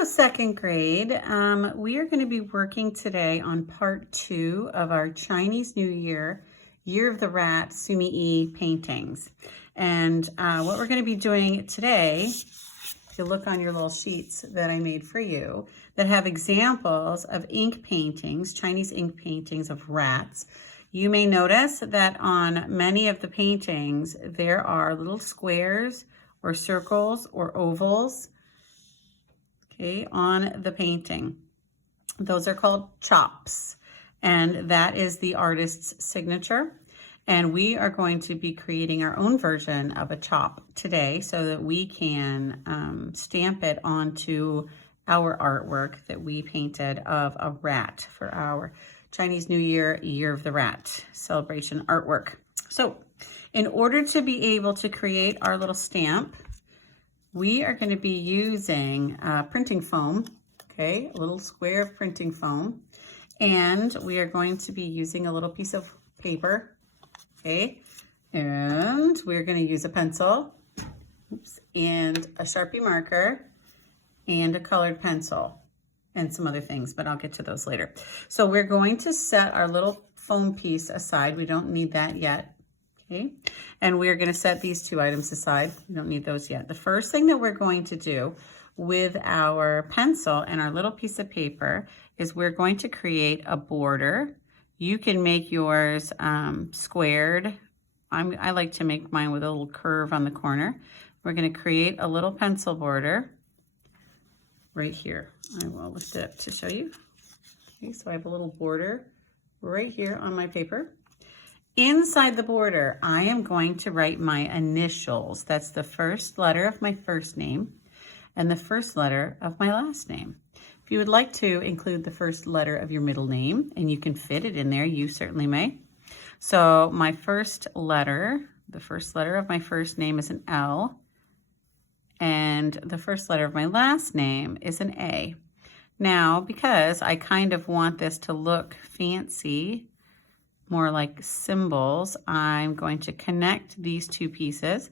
Hello, second grade. We are going to be working today on part 2 of our Chinese New Year, Year of the Rat, Sumi E paintings. And what we're going to be doing today, if you look on your little sheets that I made for you, that have examples of ink paintings, Chinese ink paintings of rats. You may notice that on many of the paintings, there are little squares or circles or ovals, okay, on the painting. Those are called chops, and that is the artist's signature. And we are going to be creating our own version of a chop today so that we can stamp it onto our artwork that we painted of a rat for our Chinese New Year, Year of the Rat celebration artwork. So in order to be able to create our little stamp, we are going to be using printing foam, okay, a little square of printing foam, and we are going to be using a little piece of paper, okay, and we're going to use a pencil, and a Sharpie marker, and a colored pencil, and some other things, but I'll get to those later. So we're going to set our little foam piece aside. We don't need that yet. Okay, and we're going to set these two items aside. We don't need those yet. The first thing that we're going to do with our pencil and our little piece of paper is we're going to create a border. You can make yours squared. I like to make mine with a little curve on the corner. We're going to create a little pencil border right here. I will lift it up to show you. Okay, so I have a little border right here on my paper. Inside the border, I am going to write my initials. That's the first letter of my first name and the first letter of my last name. If you would like to include the first letter of your middle name, and you can fit it in there, you certainly may. So my first letter, the first letter of my first name is an L, and the first letter of my last name is an A. Now, because I kind of want this to look fancy, more like symbols, I'm going to connect these two pieces.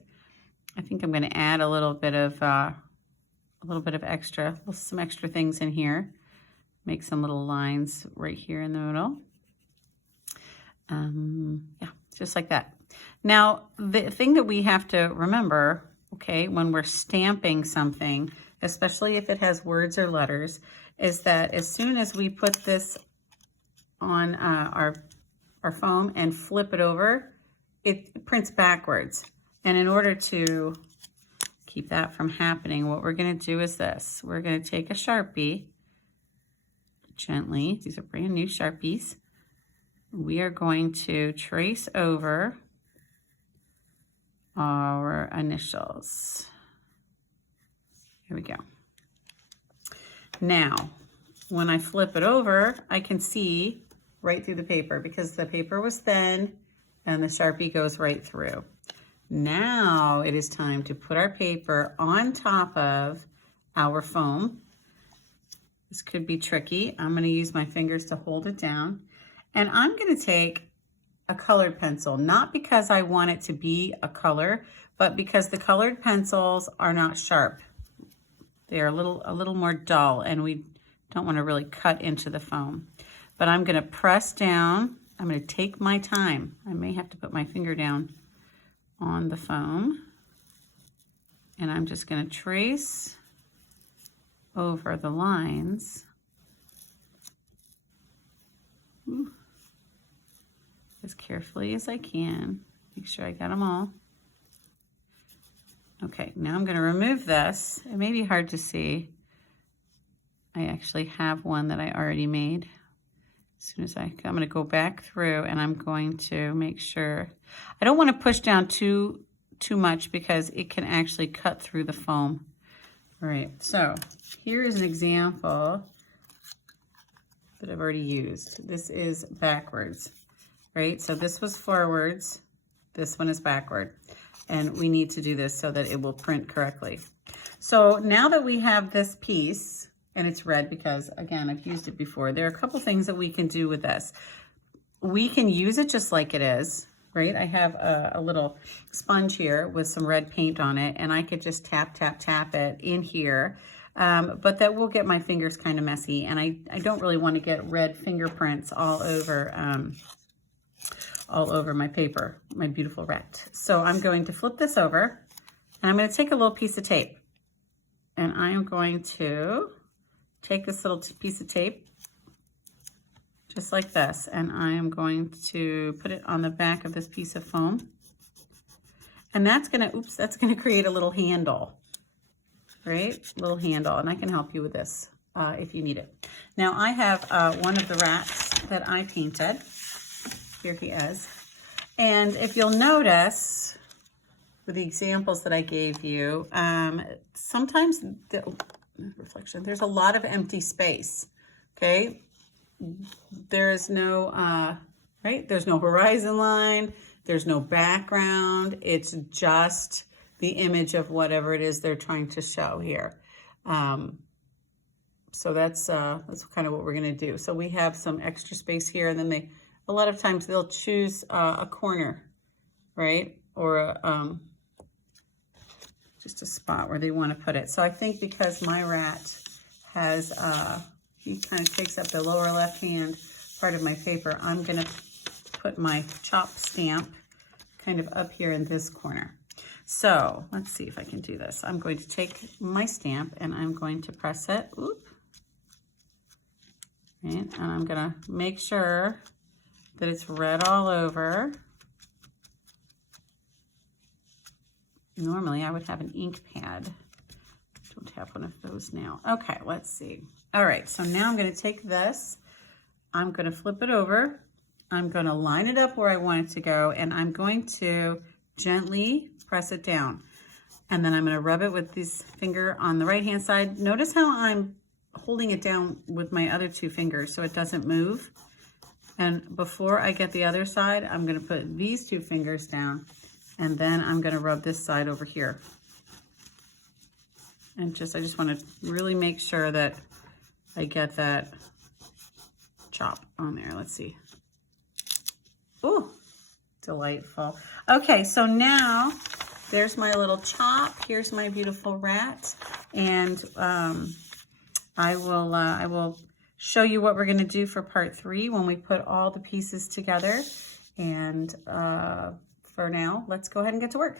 I think I'm going to add a little bit of extra, some extra things in here. Make some little lines right here in the middle. Yeah, just like that. Now, the thing that we have to remember, okay, when we're stamping something, especially if it has words or letters, is that as soon as we put this on our foam and flip it over, it prints backwards. And in order to keep that from happening, what we're going to do is this. We're going to take a Sharpie gently. These are brand new Sharpies. We are going to trace over our initials. Here we go. Now, when I flip it over, I can see right through the paper because the paper was thin and the Sharpie goes right through. Now it is time to put our paper on top of our foam. This could be tricky. I'm going to use my fingers to hold it down, and I'm going to take a colored pencil, not because I want it to be a color, but because the colored pencils are not sharp. They are a little more dull, and we don't want to really cut into the foam. But I'm going to press down. I'm going to take my time. I may have to put my finger down on the foam. And I'm just going to trace over the lines. Ooh. As carefully as I can. Make sure I got them all. Okay, now I'm going to remove this. It may be hard to see. I actually have one that I already made. As soon as I'm going to go back through, and I'm going to make sure. I don't want to push down too much because it can actually cut through the foam. All right, so here is an example that I've already used. This is backwards, right? So this was forwards. This one is backward. And we need to do this so that it will print correctly. So now that we have this piece, and it's red because, again, I've used it before. There are a couple things that we can do with this. We can use it just like it is, right? I have a little sponge here with some red paint on it, and I could just tap, tap, tap it in here. but that will get my fingers kind of messy, and I don't really want to get red fingerprints all over my paper, my beautiful rat. So I'm going to flip this over, and I'm going to take a little piece of tape, and I am going to take this little piece of tape, just like this, and I am going to put it on the back of this piece of foam. And that's gonna create a little handle, right? Little handle, and I can help you with this if you need it. Now I have one of the rats that I painted. Here he is. And if you'll notice, with the examples that I gave you, sometimes the reflection, there's a lot of empty space, okay? There is no, right? There's no horizon line. There's no background. It's just the image of whatever it is they're trying to show here. So that's kind of what we're going to do. So we have some extra space here, and then a lot of times they'll choose a corner, right? Or just a spot where they want to put it. So I think because my rat has, he kind of takes up the lower left-hand part of my paper, I'm going to put my chop stamp kind of up here in this corner. So let's see if I can do this. I'm going to take my stamp and I'm going to press it. Oop. Right, and I'm going to make sure that it's red all over. Normally I would have an ink pad. Don't have one of those now. Okay, let's see. All right, so now I'm going to take this. I'm going to flip it over. I'm going to line it up where I want it to go, and I'm going to gently press it down. And then I'm going to rub it with this finger on the right-hand side. Notice how I'm holding it down with my other two fingers so it doesn't move. And before I get the other side, I'm going to put these two fingers down, and then I'm going to rub this side over here. And I just want to really make sure that I get that chop on there. Let's see. Ooh, delightful. Okay, so now there's my little chop. Here's my beautiful rat, and I will show you what we're going to do for part 3 when we put all the pieces together. And for now, let's go ahead and get to work.